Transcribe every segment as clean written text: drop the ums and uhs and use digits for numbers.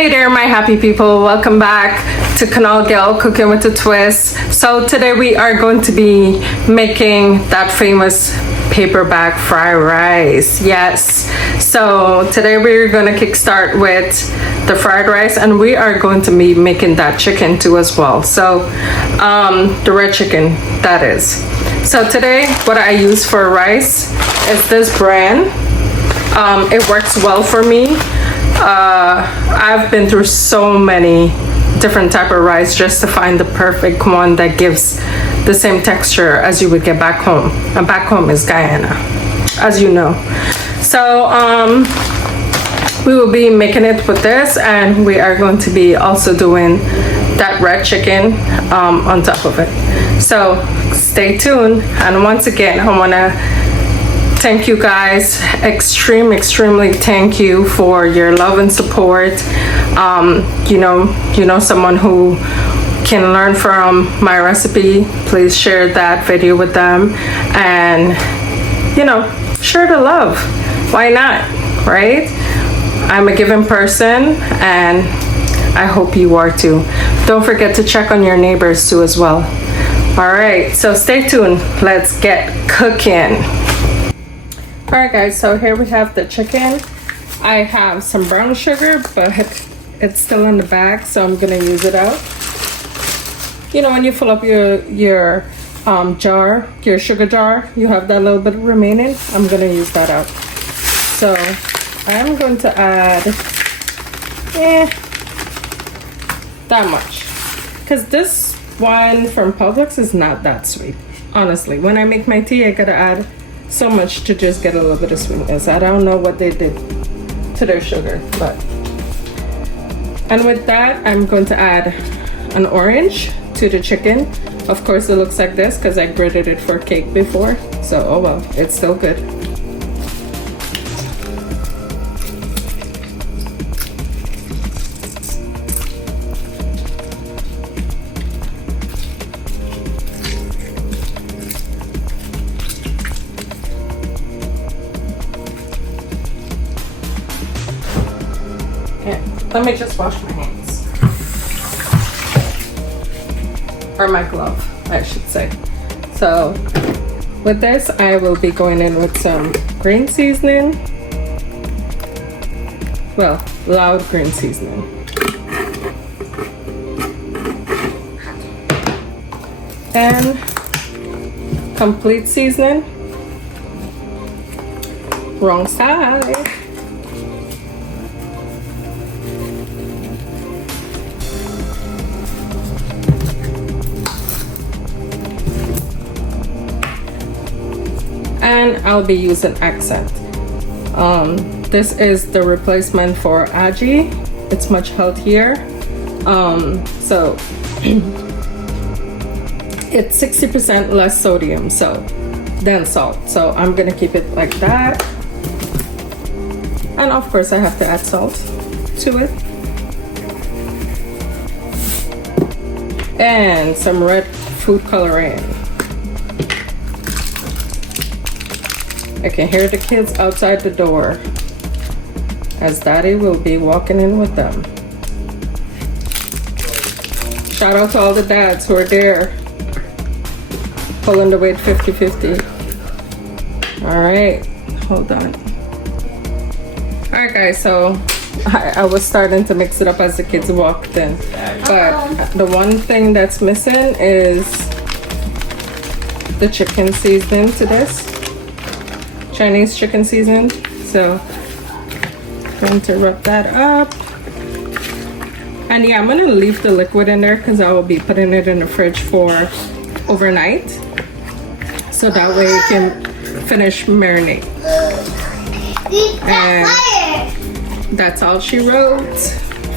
Hey there, my happy people. Welcome back to Canal Girl Cooking with a Twist. So today we are going to be making that famous paper bag fried rice. Yes. So today we're going to kickstart with the fried rice, and we are going to be making that chicken too as well. So the red chicken, that is. So today what I use for rice is this brand. It works well for me. I've been through so many different type of rice just to find the perfect one that gives the same texture as you would get back home. And back home is Guyana, as you know. So we will be making it with this, and we are going to be also doing that red chicken on top of it. So stay tuned. And once again, I want to thank you guys, extremely thank you for your love and support. You know someone who can learn from my recipe, please share that video with them, and share the love. Why not, right? I'm a giving person, and I hope you are too. Don't forget to check on your neighbors too as well. All right, so stay tuned. Let's get cooking. All right guys, so here we have the chicken. I have some brown sugar, but it's still in the bag, so I'm gonna use it out. You know, when you fill up your jar, your sugar jar, you have that little bit remaining. I'm gonna use that out. So I am going to add that much, because this one from Publix is not that sweet. Honestly, when I make my tea, I gotta add so much to just get a little bit of sweetness. I don't know what they did to their sugar, but. And with that, I'm going to add an orange to the chicken. Of course, it looks like this because I grated it for cake before. So, oh well, it's still good. Let me just wash my hands. Or my glove, I should say. So with this, I will be going in with some green seasoning. Well, loud green seasoning. And complete seasoning. Wrong side. And I'll be using accent. This is the replacement for aji. It's much healthier. So it's 60% less sodium than salt. So I'm gonna keep it like that. And of course I have to add salt to it. And some red food coloring. I can hear the kids outside the door as Daddy will be walking in with them. Shout out to all the dads who are there pulling the weight 50-50. All right, hold on. All right guys, so I was starting to mix it up as the kids walked in, but the one thing that's missing is the chicken seasoning to this. Chinese chicken seasoning. So I'm going to rub that up. And yeah, I'm gonna leave the liquid in there because I will be putting it in the fridge for overnight, so that way it can finish marinate. And that's all she wrote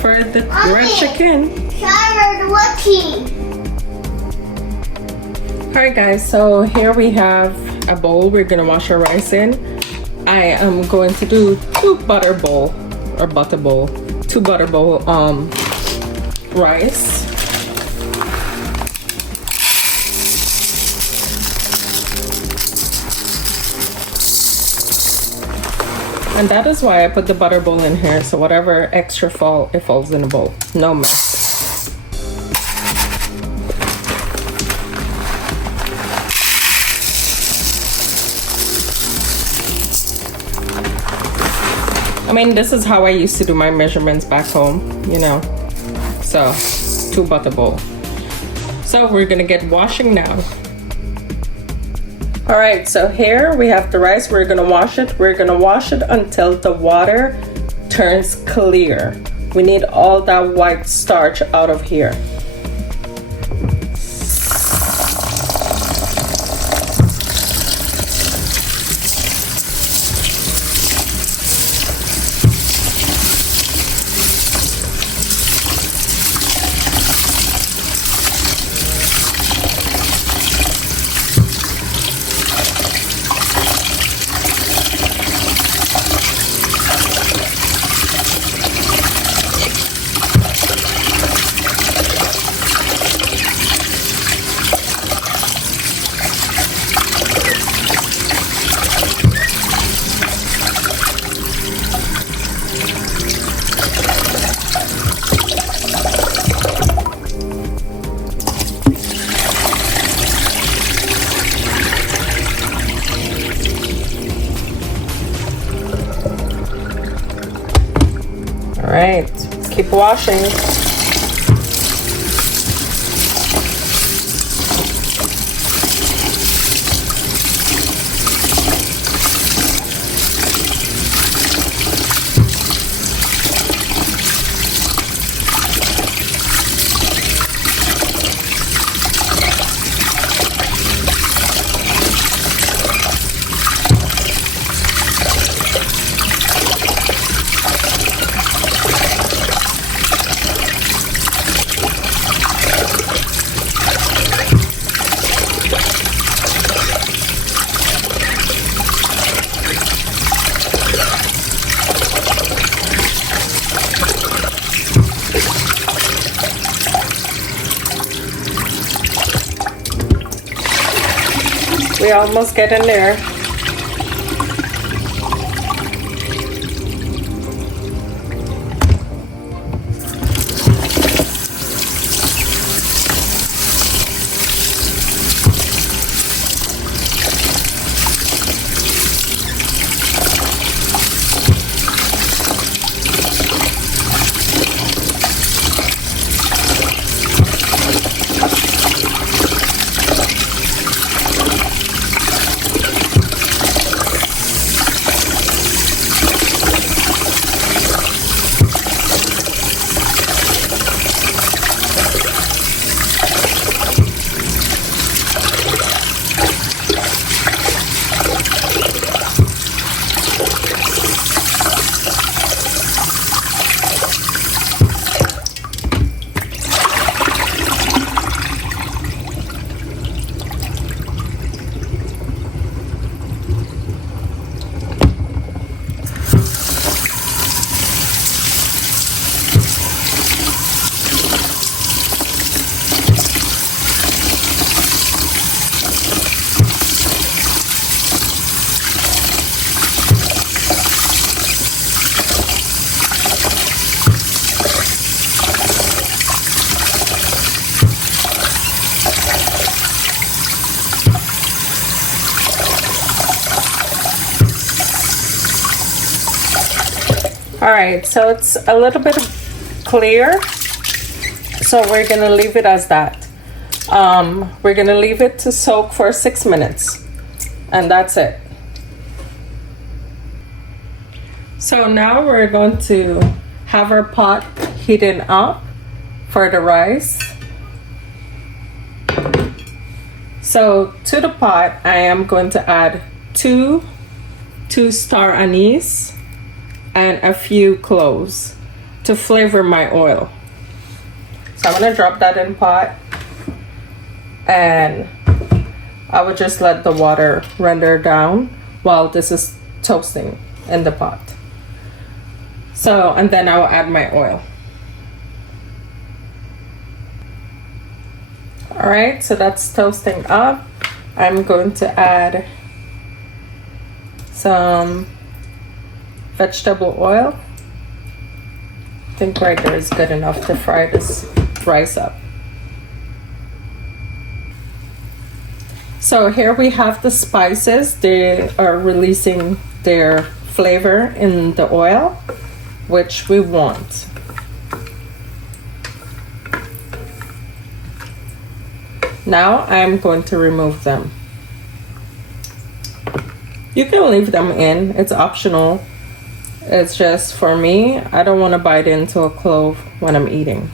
for the red chicken. Alright guys, so here we have a bowl we're gonna wash our rice in. I am going to do two butter bowl rice. And that is why I put the butter bowl in here, so whatever extra it falls in the bowl. No mess. I mean, this is how I used to do my measurements back home, you know. So, 2 butter bowl. So we're gonna get washing now. All right, so here we have the rice. We're gonna wash it. We're gonna wash it until the water turns clear. We need all that white starch out of here. All right, keep washing. We almost get in there. All right, so it's a little bit clear, so we're gonna leave it as that. We're gonna leave it to soak for 6 minutes, and that's it. So now we're going to have our pot heating up for the rice. So to the pot, I am going to add two star anise and a few cloves to flavor my oil. So I'm gonna drop that in pot, and I would just let the water render down while this is toasting in the pot. So, and then I will add my oil. All right, so that's toasting up. I'm going to add some vegetable oil. I think right there is good enough to fry this rice up. So here we have the spices. They are releasing their flavor in the oil, which we want. Now I'm going to remove them. You can leave them in, it's optional. It's just for me, I don't want to bite into a clove when I'm eating.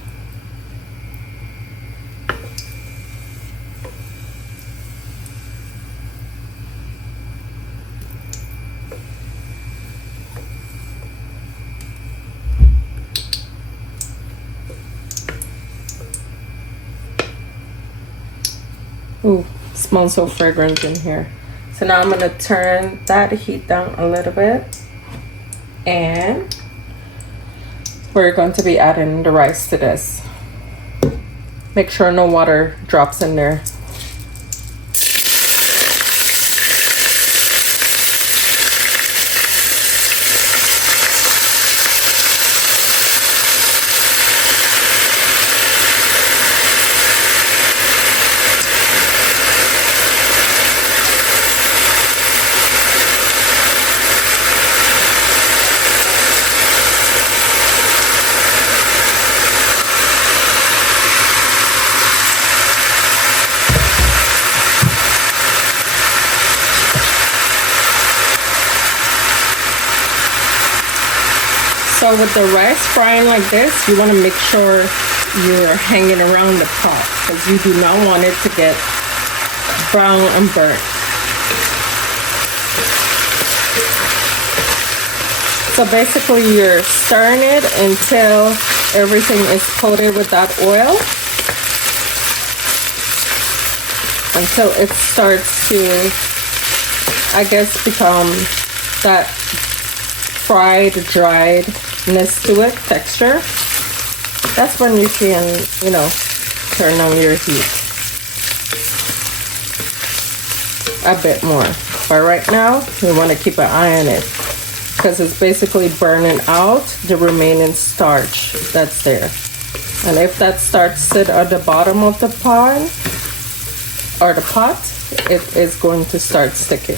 Ooh, smells so fragrant in here. So now I'm gonna turn that heat down a little bit, and we're going to be adding the rice to this. Make sure no water drops in there. So with the rice frying like this, you want to make sure you're hanging around the pot because you do not want it to get brown and burnt. So basically you're stirring it until everything is coated with that oil, until it starts to, I guess, become that fried, driedness to it, texture. That's when you can, you know, turn on your heat a bit more. But right now, we want to keep an eye on it because it's basically burning out the remaining starch that's there. And if that starch sits at the bottom of the pan or the pot, it is going to start sticking.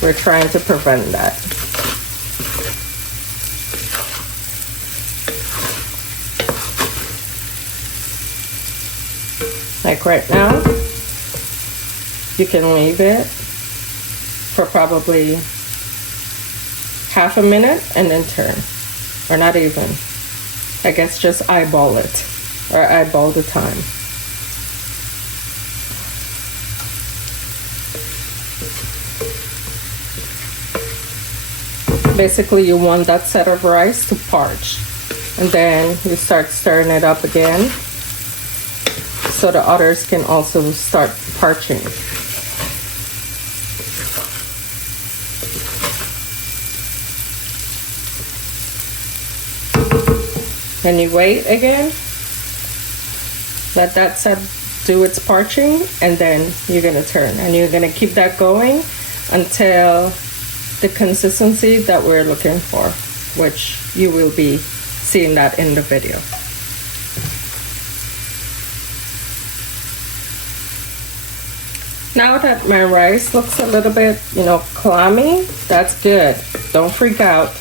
We're trying to prevent that. Like right now, you can leave it for probably half a minute and then turn. Or not even. I guess just eyeball it. Or eyeball the time. Basically, you want that set of rice to parch. And then you start stirring it up again, so the others can also start parching. Then you wait again, let that set do its parching, and then you're gonna turn. And you're gonna keep that going until the consistency that we're looking for, which you will be seeing that in the video. Now that my rice looks a little bit, you know, clammy, that's good. Don't freak out.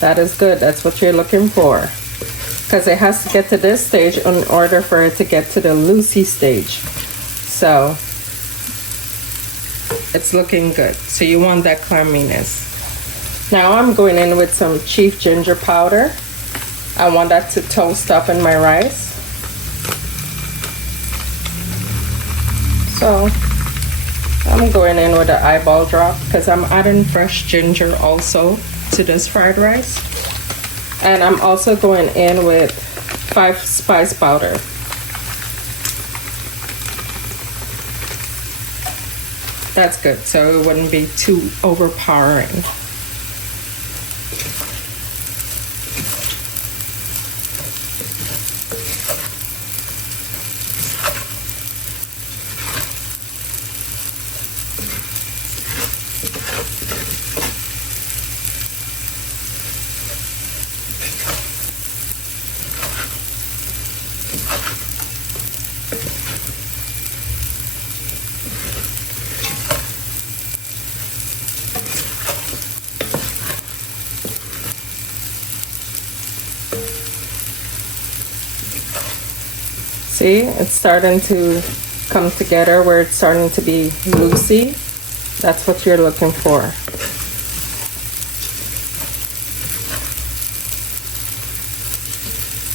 That is good. That's what you're looking for. Because it has to get to this stage in order for it to get to the loosey stage. So it's looking good. So you want that clamminess. Now I'm going in with some Chief ginger powder. I want that to toast up in my rice. So I'm going in with an eyeball drop because I'm adding fresh ginger also to this fried rice. And I'm also going in with 5 spice powder. That's good, so it wouldn't be too overpowering. See, it's starting to come together where it's starting to be loosey. That's what you're looking for.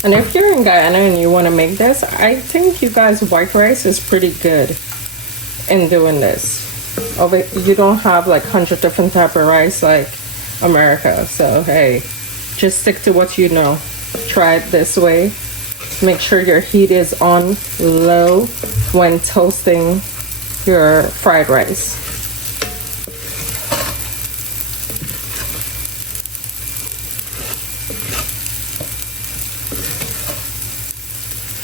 And if you're in Guyana and you want to make this, I think you guys, white rice is pretty good in doing this. You don't have like 100 different type of rice like America. So hey, just stick to what you know. Try it this way. Make sure your heat is on low when toasting your fried rice.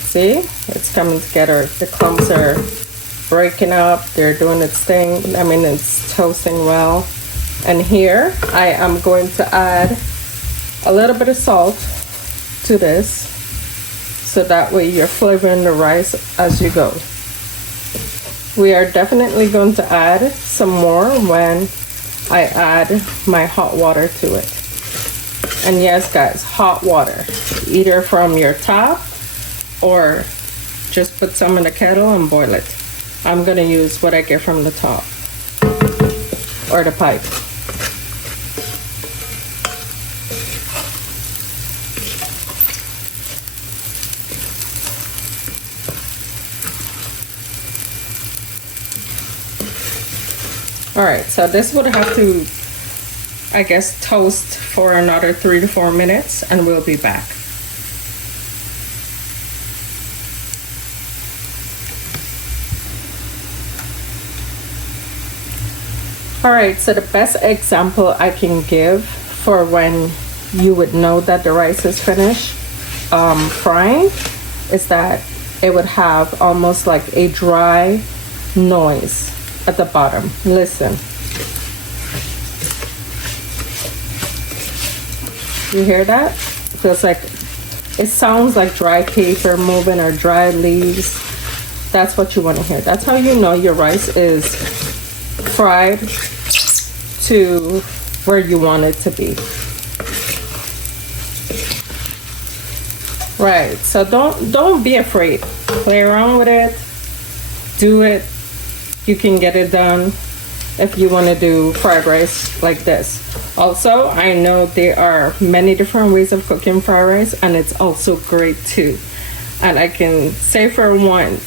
See, it's coming together. The clumps are breaking up. They're doing its thing. I mean, it's toasting well. And here I am going to add a little bit of salt to this, so that way you're flavoring the rice as you go. We are definitely going to add some more when I add my hot water to it. And yes guys, hot water, either from your tap or just put some in the kettle and boil it. I'm gonna use what I get from the top or the pipe. All right, so this would have to, I guess, toast for another 3 to 4 minutes, and we'll be back. All right, so the best example I can give for when you would know that the rice is finished frying is that it would have almost like a dry noise at the bottom. Listen. You hear that? It feels like, it sounds like dry paper moving or dry leaves. That's what you want to hear. That's how you know your rice is fried to where you want it to be. Right, so don't be afraid. Play around with it. Do it. You can get it done if you want to do fried rice like this. Also, I know there are many different ways of cooking fried rice, and it's also great too. And I can say for one,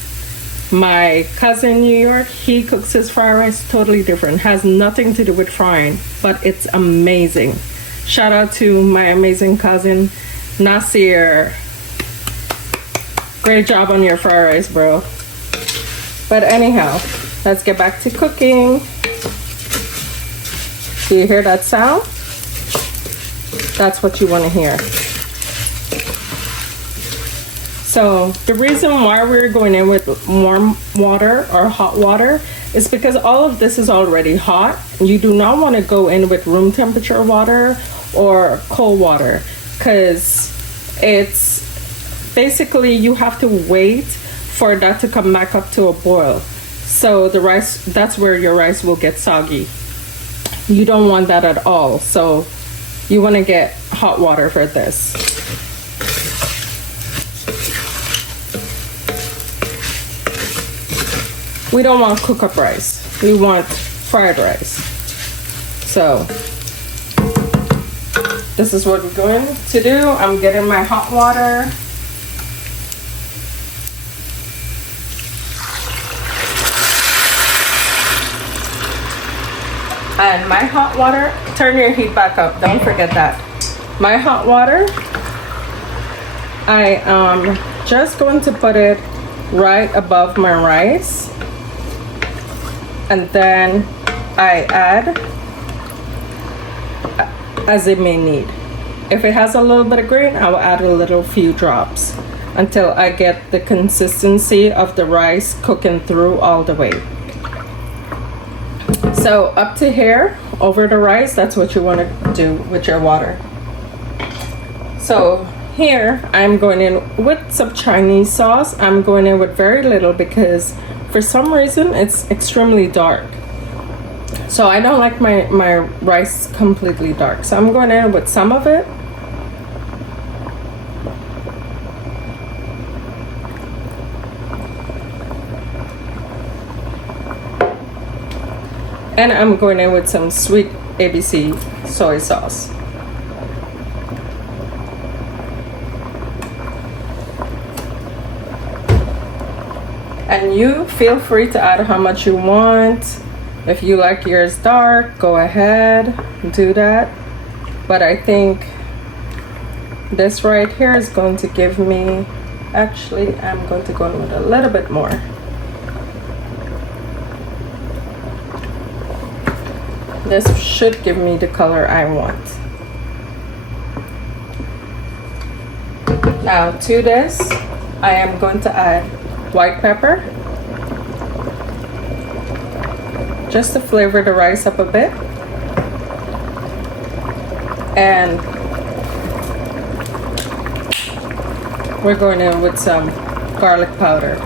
my cousin in New York, he cooks his fried rice totally different. Has nothing to do with frying, but it's amazing. Shout out to my amazing cousin, Nasir. Great job on your fried rice, bro. But anyhow, let's get back to cooking. Do you hear that sound? That's what you want to hear. So the reason why we're going in with warm water or hot water is because all of this is already hot. You do not want to go in with room temperature water or cold water, because it's basically you have to wait for that to come back up to a boil. So the rice, that's where your rice will get soggy. You don't want that at all. So you want to get hot water for this. We don't want cook up rice. We want fried rice. So this is what we're going to do. I'm getting my hot water. And my hot water, turn your heat back up, don't forget that. My hot water, I am just going to put it right above my rice. And then I add as it may need. If it has a little bit of grain, I will add a little few drops until I get the consistency of the rice cooking through all the way. So up to here, over the rice, that's what you want to do with your water. So here, I'm going in with some Chinese sauce. I'm going in with very little because for some reason, it's extremely dark. So I don't like my rice completely dark. So I'm going in with some of it. And I'm going in with some sweet ABC soy sauce. And you feel free to add how much you want. If you like yours dark, go ahead, do that. But I think this right here is going to give me, actually, I'm going to go in with a little bit more. This should give me the color I want. Now to this, I am going to add white pepper, just to flavor the rice up a bit. And we're going in with some garlic powder.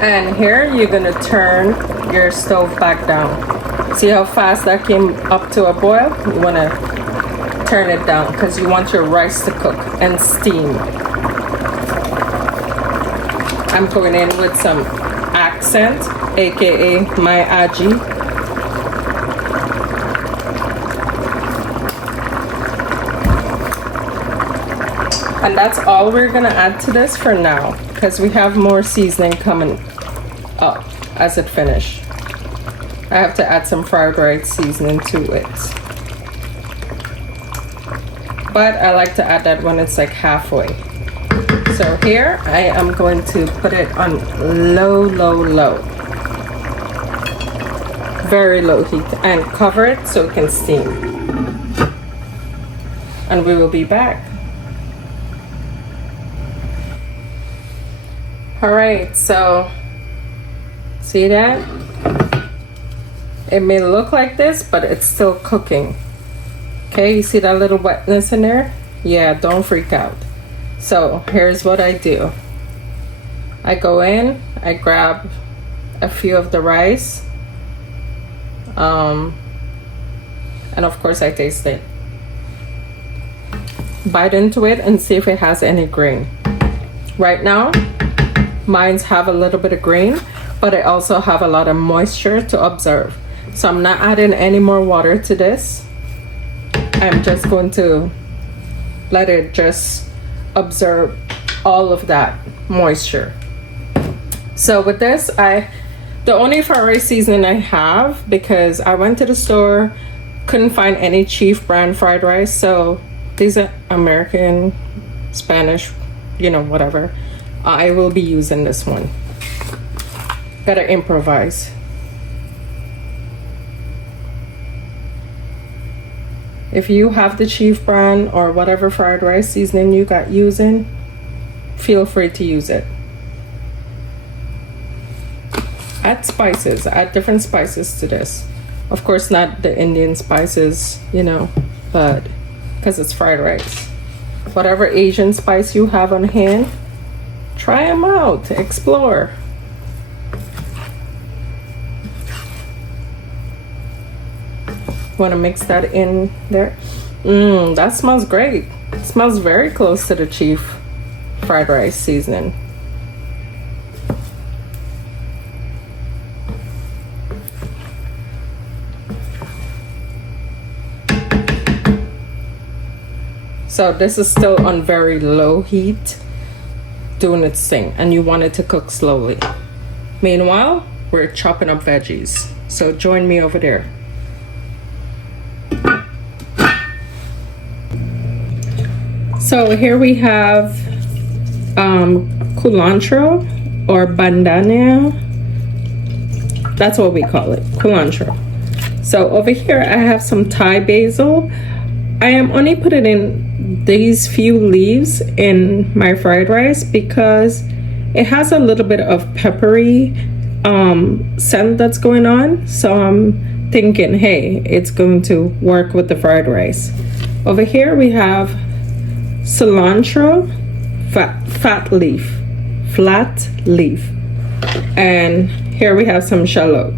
And here you're gonna turn your stove back down. See how fast that came up to a boil? You wanna turn it down because you want your rice to cook and steam. I'm going in with some accent, aka my aji. And that's all we're gonna add to this for now, because we have more seasoning coming up as it finishes. I have to add some fried rice seasoning to it. But I like to add that when it's like halfway. So here I am going to put it on low. Very low heat, and cover it so it can steam. And we will be back. All right, so see that? It may look like this, but it's still cooking. Okay, you see that little wetness in there? Yeah, don't freak out. So here's what I do. I go in, I grab a few of the rice, and of course I taste it. Bite into it and see if it has any grain. Right now, mine have a little bit of grain, but I also have a lot of moisture to observe. So I'm not adding any more water to this. I'm just going to let it just observe all of that moisture. So with this, the only fried rice seasoning I have, because I went to the store, couldn't find any Chief brand fried rice, so these are American, Spanish, you know, whatever. I will be using this one. Gotta improvise. If you have the Chief brand or whatever fried rice seasoning you got using, feel free to use it. Add spices, add different spices to this. Of course, not the Indian spices, you know, but because it's fried rice. Whatever Asian spice you have on hand, try them out, explore. Want to mix that in there? That smells great. It smells very close to the Chief fried rice seasoning. So this is still on very low heat, doing its thing, and you want it to cook slowly. Meanwhile, we're chopping up veggies. So join me over there. So here we have culantro or bandana. That's what we call it, culantro. So over here I have some Thai basil. I am only putting in these few leaves in my fried rice because it has a little bit of peppery scent that's going on. So I'm thinking, hey, it's going to work with the fried rice. Over here we have cilantro, flat leaf, and here we have some shallot.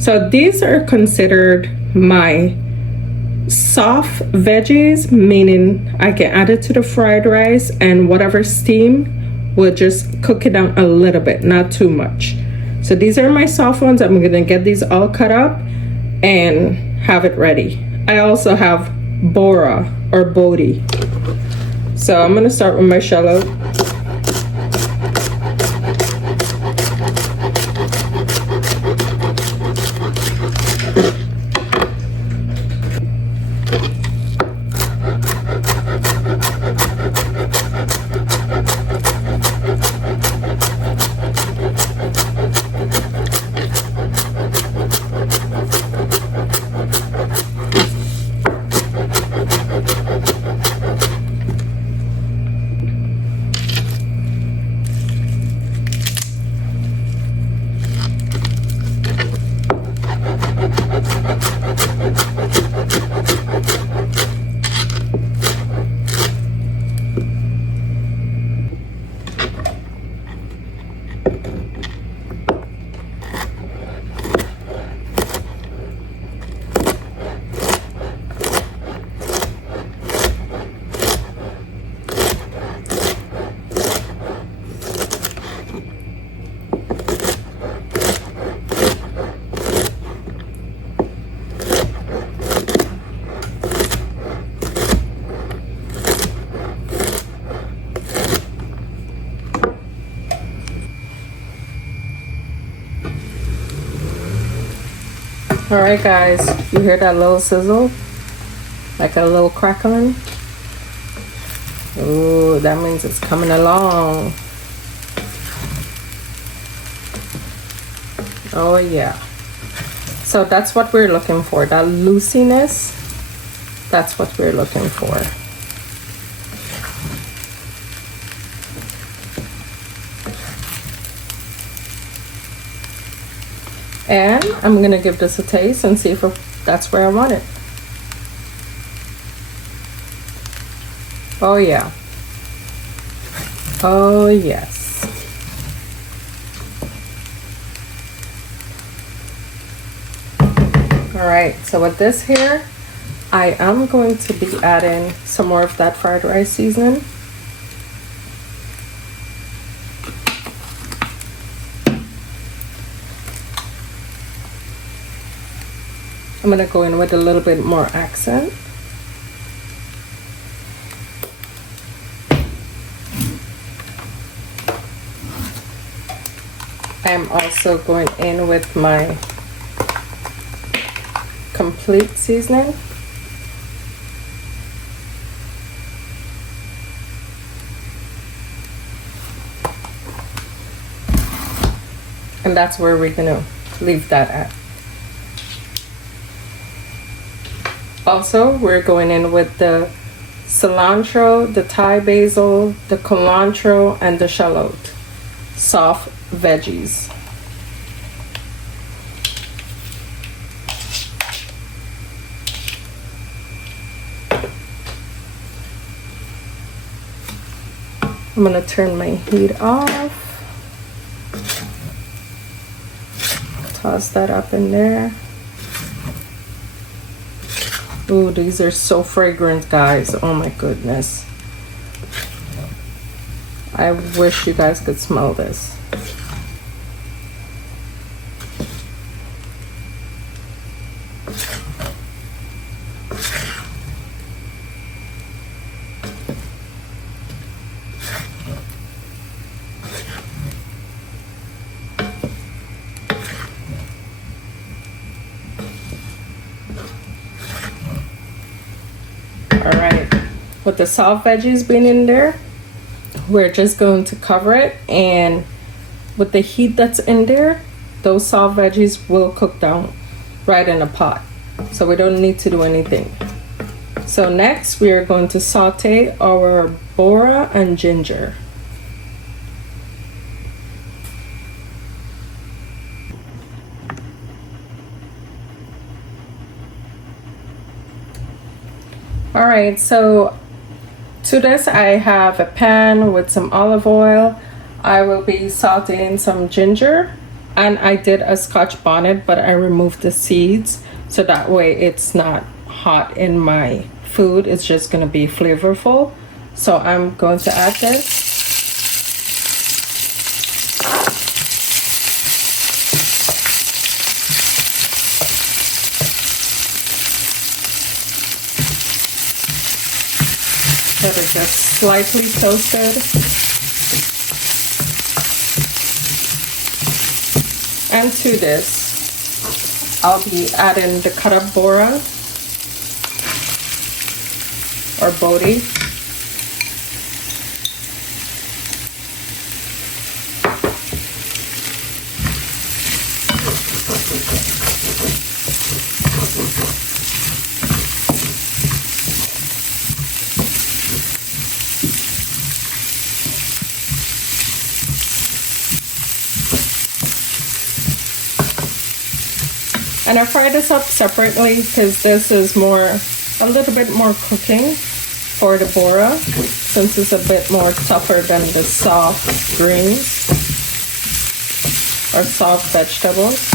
So these are considered my soft veggies, meaning I can add it to the fried rice and whatever steam will just cook it down a little bit, not too much. So these are my soft ones. I'm gonna get these all cut up and have it ready. I also have bora or bodi. So I'm gonna start with my shallot. All right, guys, you hear that little sizzle? Like a little crackling? Ooh, that means it's coming along. Oh yeah. So that's what we're looking for, that loosiness. That's what we're looking for. And I'm gonna give this a taste and see if that's where I want it. Oh yeah. Oh yes. All right, so with this here, I am going to be adding some more of that fried rice seasoning. I'm gonna go in with a little bit more accent. I'm also going in with my complete seasoning. And that's where we're gonna leave that at. Also, we're going in with the cilantro, the Thai basil, the culantro, and the shallot. Soft veggies. I'm gonna turn my heat off. Toss that up in there. Ooh, these are so fragrant, guys. Oh my goodness. I wish you guys could smell this. All right, with the soft veggies being in there, we're just going to cover it, and with the heat that's in there, those soft veggies will cook down right in a pot, so we don't need to do anything. So next we are going to saute our bora and ginger. All right, so to this I have a pan with some olive oil. I will be sauteing some ginger, and I did a Scotch bonnet, but I removed the seeds so that way it's not hot in my food. It's just going to be flavorful. So I'm going to add this. that are just slightly toasted. And to this, I'll be adding the cut up bora or boti. And I fry this up separately because this is a little bit more cooking for the bora, since it's a bit more tougher than the soft greens or soft vegetables.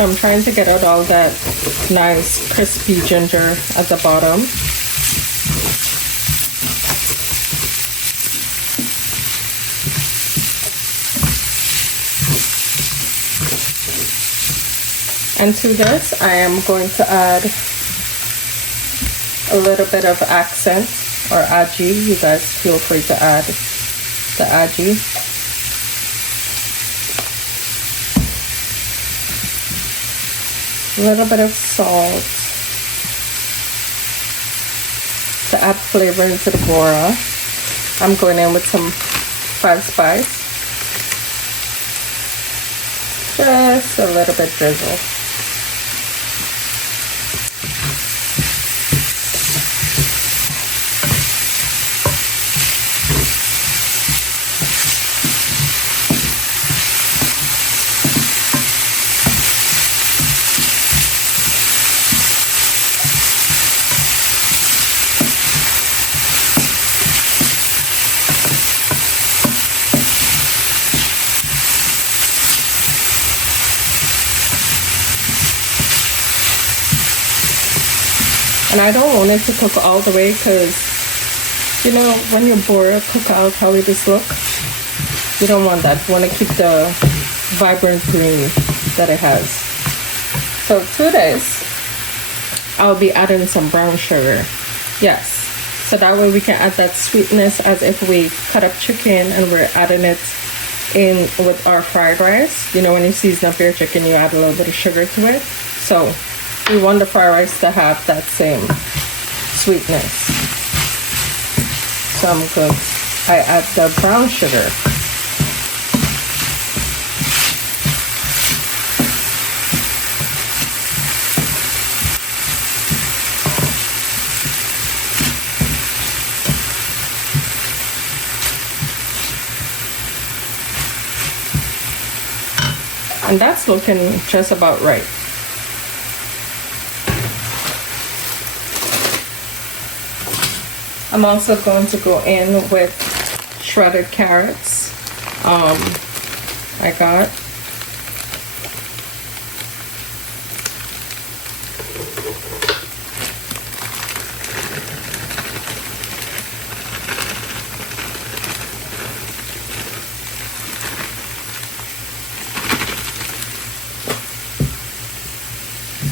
I'm trying to get out all that nice crispy ginger at the bottom. And to this, I am going to add a little bit of accent or aji. You guys feel free to add the aji. A little bit of salt to add flavor into the bora. I'm going in with some 5 spice. Just a little bit drizzle. And I don't want it to cook all the way because, you know, when your bora cook out how it just look, you don't want that. You want to keep the vibrant green that it has. So to this, I'll be adding some brown sugar. Yes. So that way we can add that sweetness as if we cut up chicken and we're adding it in with our fried rice. You know, when you season up your chicken, you add a little bit of sugar to it. So we want the fried rice to have that same sweetness. So I'm good. I add the brown sugar. And that's looking just about right. I'm also going to go in with shredded carrots. I got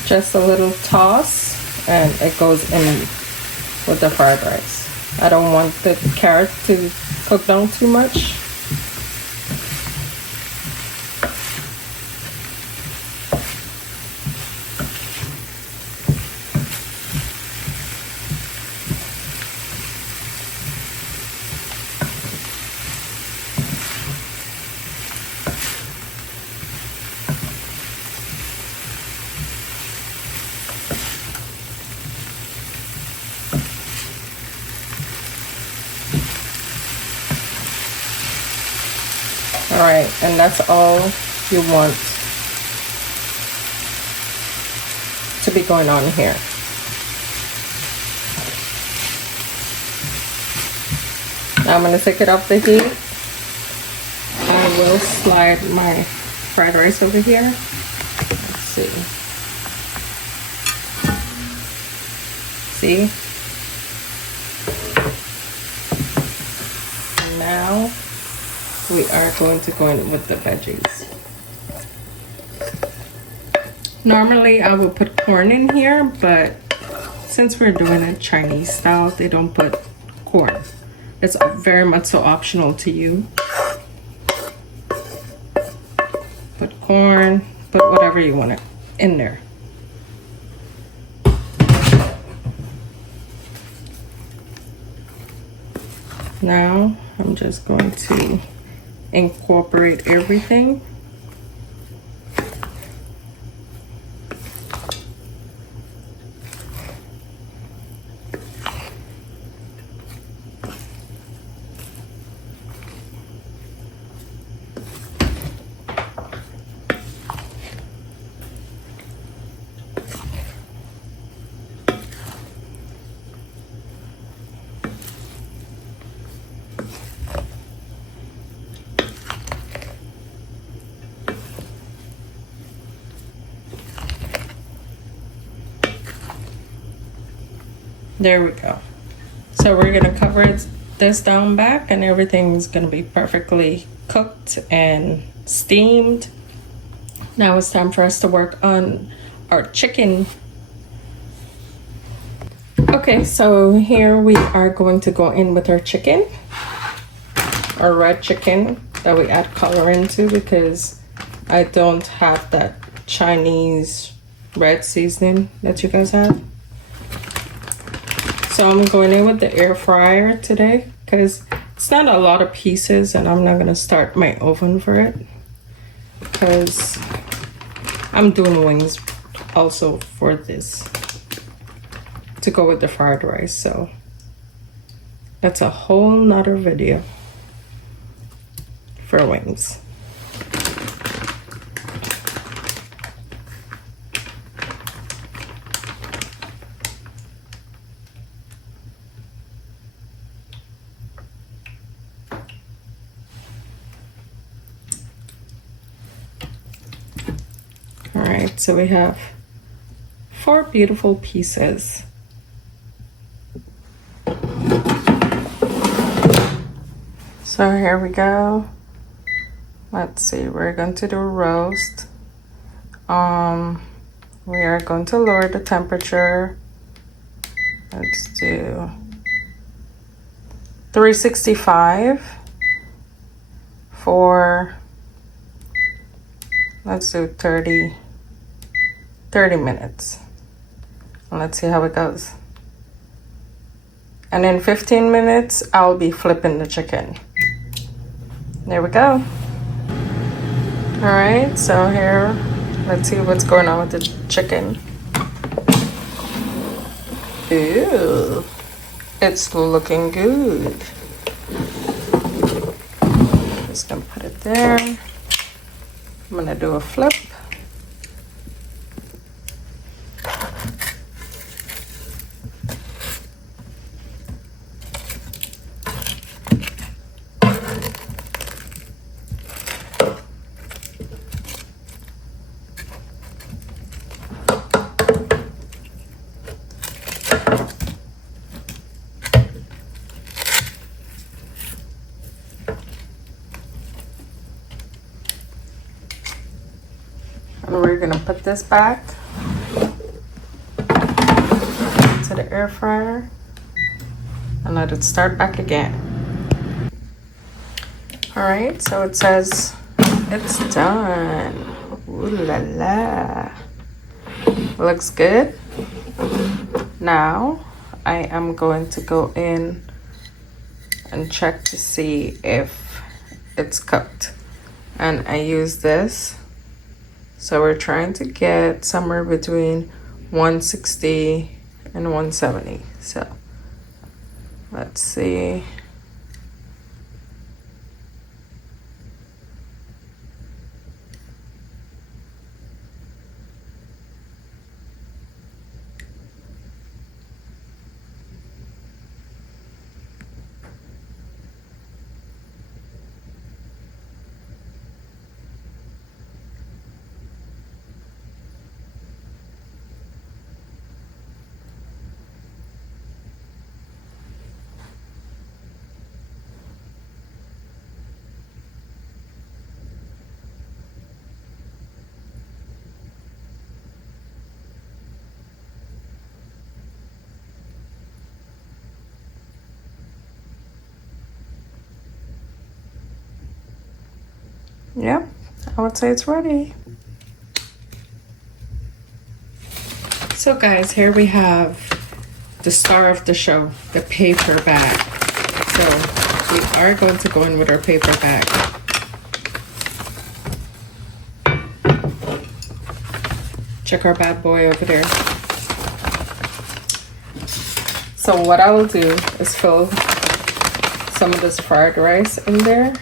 just a little toss and it goes in with the fried rice. I don't want the carrot to cook down too much. Alright, and that's all you want to be going on here. Now I'm going to take it off the heat. I will slide my fried rice over here. Let's see. See? Now we are going to go in with the veggies. Normally I would put corn in here, but since we're doing it Chinese style, they don't put corn. It's very much so optional to you. Put corn, put whatever you want in there. Now I'm just going to incorporate everything. There we go. So we're gonna cover this down back and everything's gonna be perfectly cooked and steamed. Now it's time for us to work on our chicken. Okay, so here we are going to go in with our chicken, our red chicken that we add color into because I don't have that Chinese red seasoning that you guys have. So I'm going in with the air fryer today because it's not a lot of pieces and I'm not gonna start my oven for it because I'm doing wings also for this to go with the fried rice. So that's a whole nother video for wings. All right, so we have 4 beautiful pieces. So here we go. Let's see, we're going to do roast. We are going to lower the temperature. Let's do 365 for, let's do 30 minutes. And let's see how it goes. And in 15 minutes, I'll be flipping the chicken. There we go. All right, so here, let's see what's going on with the chicken. Ooh, it's looking good. Just gonna put it there. I'm gonna do a flip. And we're gonna put this back to the air fryer and let it start back again. All right, so it says it's done. Ooh la la. Looks good. Now I am going to go in and check to see if it's cooked. And I use this. So we're trying to get somewhere between 160 and 170. So let's see. Yep, I would say it's ready. So guys, here we have the star of the show, the paper bag. So we are going to go in with our paper bag. Check our bad boy over there. So what I will do is fill some of this fried rice in there.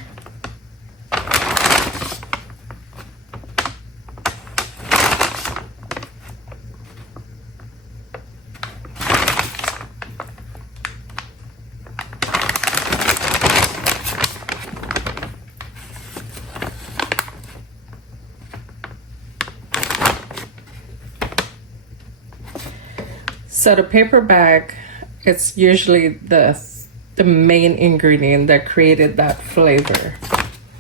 So the paper bag, it's usually the main ingredient that created that flavor.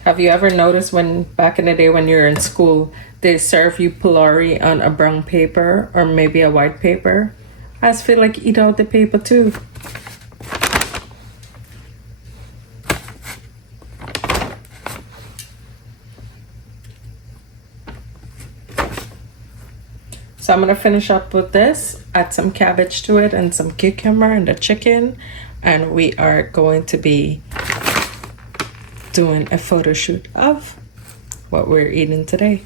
Have you ever noticed when back in the day when you're in school, they serve you pylori on a brown paper or maybe a white paper? I just feel like eat out the paper too. So I'm gonna finish up with this, add some cabbage to it and some cucumber and the chicken, and we are going to be doing a photo shoot of what we're eating today.